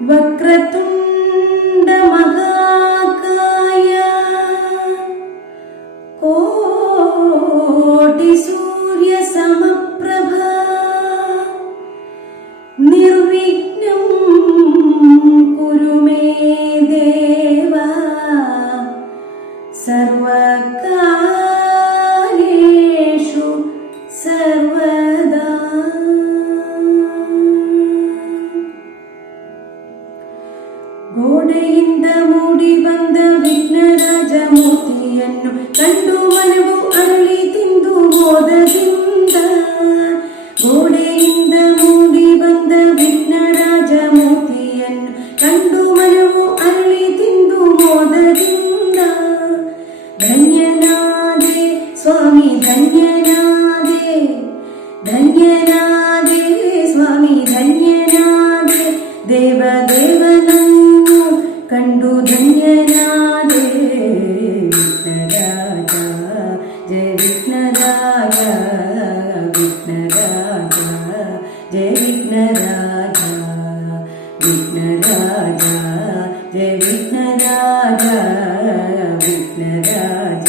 ವಕ್ರತುಂಡ ಮಹಾಕಾಯ ಕೋಟಿ ಸೂರ್ಯ ಸಮಪ್ರಭಾ ನಿರ್ವಿಘ್ನಂ ಕುರು ಮೇ ದೇವ ಸರ್ವಕಾರ್ಯೇಷು ಸರ್ವದಾ. ಗೋಡೆಯಿಂದ ಮೂಡಿ ಬಂದ ವಿಘ್ನರಾಜ ಮೂರ್ತಿಯನ್ನು ಕಂಡು ಮನವು ಅರಳಿ ತಿಂದು ಹೋದದಿಂದ. ಗೋಡೆಯಿಂದ ಮೂಡಿ ಬಂದ ವಿಘ್ನರಾಜ ಮೂರ್ತಿಯನ್ನು ಕಂಡು ಮನವು ಅರಳಿ ತಿಂದು ಹೋದದಿಂದ. ಧನ್ಯನಾದೆ ಸ್ವಾಮಿ ಧನ್ಯನಾದೆ, ಧನ್ಯನಾದೆ ಸ್ವಾಮಿ ಧನ್ಯನಾದೆ, ದೇವ ದೇವನನ್ನು ಕಂಡು ಧನ್ಯನಾದೆ. ವಿಘ್ನರಾಜ ಜಯ ವಿಘ್ನರಾಜ, ವಿಘ್ನರಾಜ ಜಯ ವಿಘ್ನರಾಜ, ವಿಘ್ನರಾಜ ಜಯ ವಿಘ್ನರಾಜ, ವಿಘ್ನರಾಜ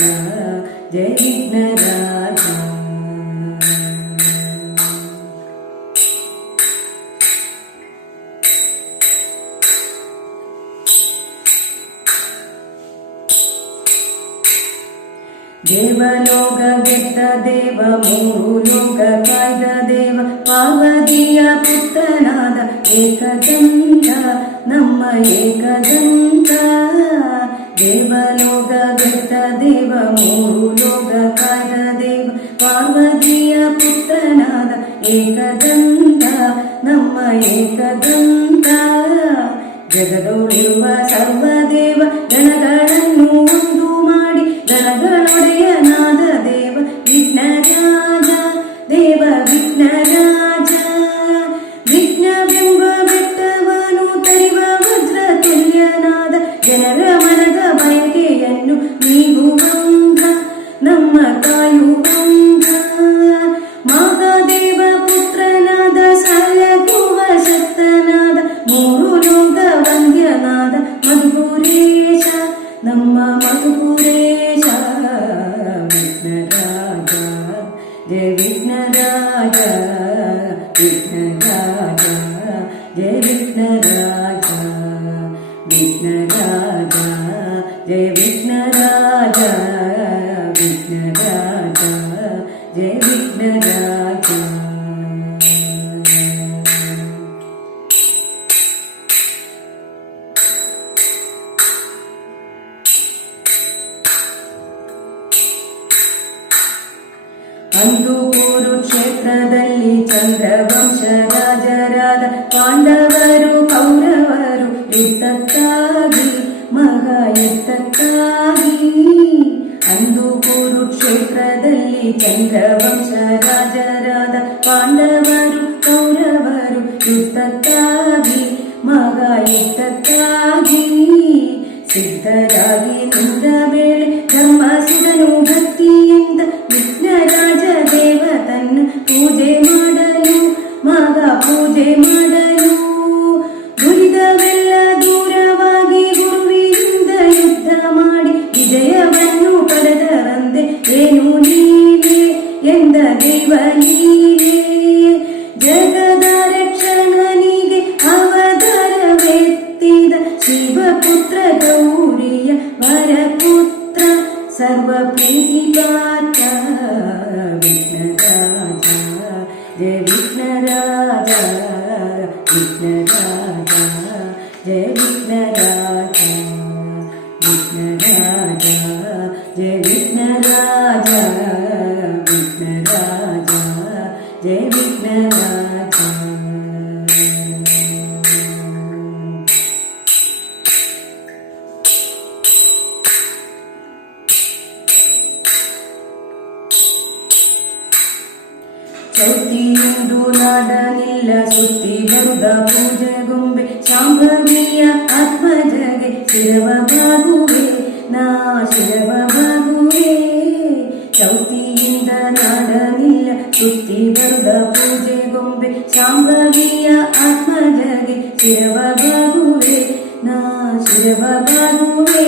ಜಯ ವಿಘ್ನರಾಜ. ದೇವಲೋಕ ಗೆದ್ದ ದೇವ, ಮೂರು ಲೋಕ ಕಾಯ್ದ ದೇವ, ಪಾರ್ವತಿಯ ಪುತ್ರನಾದ ಏಕದಂತ ನಮ್ಮ ಏಕದಂತ. ದೇವಲೋಕ ಗೆದ್ದ ದೇವ, ಮೂರು ಲೋಕ ಕಾಯ್ದ ದೇವ, ಪಾರ್ವತಿಯ ಪುತ್ರನಾದ ಏಕದಂತ ನಮ್ಮ ಏಕದಂತ. ಜಗದೊಳಿರುವ ಸರ್ವದೇವ ಗಣಗಳನ್ನು ಒಂದು ಮಾಡಿ ಗಣಗಳೊಡೆಯನಾದ ದೇವ ವಿಘ್ನರಾಜ, ದೇವ ವಿಘ್ನರಾಜ. ವಿಘ್ನವೆಂಬ ಬೆಟ್ಟವನು ತರಿವ ವಜ್ರ ತುಲ್ಯನಾದ ಜನರ ಮನದ ಬಯಕೆಯನ್ನು ನೀಗುವಂತ ನಮ್ಮ ಕಾಯುವಂತ. ಮಹಾದೇವ ಪುತ್ರನಾದ ಸಾಯಕುವ ಶಕ್ತನಾದ ಮೂರು ಲೋಕ ವಂದ್ಯನಾದ ಮಧುಪುರೇಶ ನಮ್ಮ ಮಧುಪುರೇಶ. ವಿಘ್ನರಾಜ ಜಯ ವಿಘ್ನರಾಜ, ವಿಘ್ನರಾಜ ಜಯ ವಿಘ್ನರಾಜ, ವಿಘ್ನರಾಜ ಜಯ ವಿಘ್ನರಾಜ, ವಿಘ್ನರಾಜ ಜಯ ವಿಘ್ನರಾಜ. ಅಂದು ಕುರುಕ್ಷೇತ್ರದಲ್ಲಿ ಚಂದ್ರವಂಶ ರಾಜರಾದ ಪಾಂಡವರು ಕೌರವರು ಯುದ್ಧಕ್ಕಾಗಿ ಮಹಾಯುದ್ಧಕ್ಕಾಗಿ. ಅಂದು ಕುರುಕ್ಷೇತ್ರದಲ್ಲಿ ಚಂದ್ರವಂಶ ರಾಜರಾದ ಪಾಂಡವರು ಕೌರವರು ಯುದ್ಧಕ್ಕಾಗಿ ಮಹಾಯುದ್ಧಕ್ಕಾಗಿ. ಸಿದ್ಧರಾಗಿ ನಿಂತ ವೇಳೆ ಧರ್ಮಸುರನು ಭಕ್ತಿಯಿಂದ ವಿಘ್ನರಾಜ ದೇವ ತನ್ನ ಪೂಜೆ ಮಾಡಲು ಮಗ ಪೂಜೆ ಮಾಡಲು. ದುರಿದವೆಲ್ಲ ದೂರವಾಗಿ ಗುರುವಿನಿಂದ ಯುದ್ಧ ಮಾಡಿ ವಿಜಯವನ್ನು ಪಡೆದರಂತೆ ಏನು ಲೀಲೆ ಎಂದ ದೇವ ಲೀಲೆ. ಜಗದ ರಕ್ಷಣನಿಗೆ ಅವತಾರವೆತ್ತಿದ ಶಿವಪುತ್ರ ಗೌರಿಯ ವರಪುತ್ರ ಸರ್ವ ಪ್ರೀತಿ ಪಾತ್ರ. ವಿಘ್ನರಾಜ ಜಯ ವಿಘ್ನರಾಜ, ವಿಘ್ನರಾಜ ಜಯ ವಿಘ್ನರಾಜ, ವಿಘ್ನರಾಜ ಜಯ ವಿಘ್ನರಾಜ, ವಿಘ್ನರಾಜ ಜಯ ವಿಘ್ನರಾಜ. ಚೌತಿಯುಂಡು ನಾಡನಿಲ್ಲ ಸುತ್ತಿ ಬರುದ ಪೂಜೆಗೊಂಬೆ, ಶಾಂಭವಿಯ ಆತ್ಮಜಗೆ ಶಿರವ ಬಾಗುವೆ ನಾ ಶಿರವ ಬಾಗುವೆ. ಚೌತಿಯಿಂದ ನಾಡನಿಲ್ಲ ಸುತ್ತಿ ಬರುದ ಪೂಜೆಗೊಂಬೆ, ಶಾಂಭವಿಯ ಆತ್ಮಜಗೆ ಶಿರವ ಬಾಗುವೆ ನಾ ಶಿರವ ಬಾಗುವೆ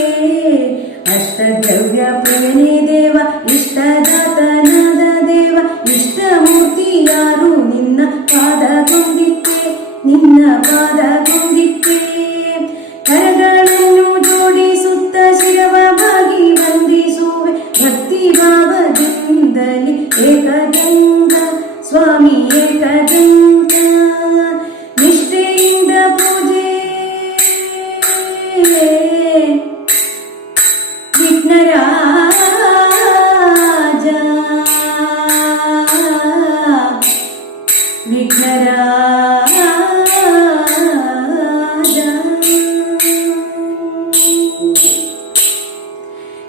ಅಷ್ಟದ್ರವ್ಯ ಪ್ರೇಮಿ ದೇವ ಇಷ್ಟದಾತನಾದ ದೇವ ಇಷ್ಟಮೂರ್ತಿ ಯಾರು ನಿನ್ನ ಪಾದಗೊಂದಿಟ್ಟೆ ನಿನ್ನ ಪಾದಗೊಂದಿಟ್ಟೆ ಕರಗಳನ್ನು ಜೋಡಿಸುತ್ತ ಶಿರವ ಬಾಗಿ ವಂದಿಸುವೆ ಭಕ್ತಿ ಭಾವದಿಂದಲಿ ಏಕದಂಗ ಸ್ವಾಮಿ ಏಕದಂಗ ನಿಷ್ಠೆಯಿಂದ ಪೂಜೆ ವಿಘ್ನರಾಜ ವಿಘ್ನರಾಜ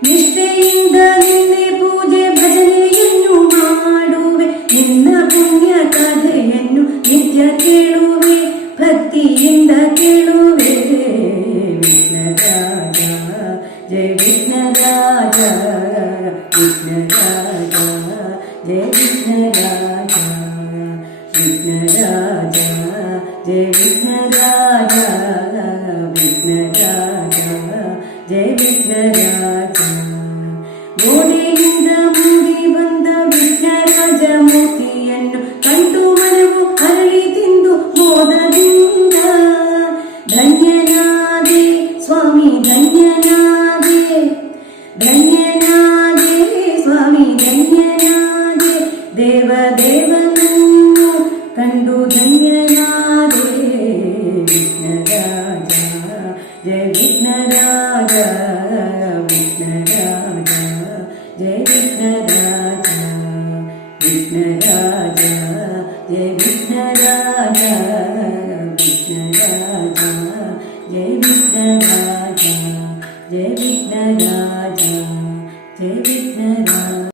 ನಿಷ್ಠೆಯಿಂದ ನಿನ್ನೆ ಪೂಜೆ ಭಜನೆಯನ್ನು ಮಾಡುವೆ ನಿನ್ನ ಪುಣ್ಯ ಕಥೆಯನ್ನು ನಿತ್ಯ ಕೇಳುವೆ ಭಕ್ತಿಯಿಂದ ಕೇಳುವೆ ವಿಘ್ನರಾಜ ಜಯ ವಿಘ್ನರಾಜ ವಿಘ್ನರಾಜ ಜಯ ವಿಘ್ನರಾಜ ವಿಘ್ನರಾಜ ಜಯ ವಿಘ್ನರಾಜ ವಿಘ್ನರಾಜ ಜಯ ವಿಘ್ನರಾಜ ಗೋಡೆಯಿಂದ ಮೂಡಿ ಬಂದ ವಿಘ್ನರಾಜ ಮೂರ್ತಿಯನ್ನು ಕಂಡು ಮನವು ಅರಳಿ ತಿಂದು ಮೋದದಿಂದ ಧನ್ಯನಾದೆ ಸ್ವಾಮಿ ಧನ್ಯನಾದೆ ಧನ್ಯನಾದೆ ಸ್ವಾಮಿ ಧನ್ಯನಾದೆ ದೇವ ದೇವನನ್ನು ಕಂಡು ಧನ್ಯನಾದೆ ವಿಘ್ನರಾಜ ಜಯ ವಿಘ್ನರಾಜ ವಿಘ್ನರಾಜ ಜಯ ವಿಘ್ನರಾಜ ವಿಘ್ನರಾಜ ಜಯ ವಿಘ್ನರಾಜ ವಿಘ್ನರಾಜ ಜಯ ವಿಘ್ನರಾಜ ಜಯ ವಿಘ್ನರಾಜ ಜಯ ವಿಘ್ನರಾಜ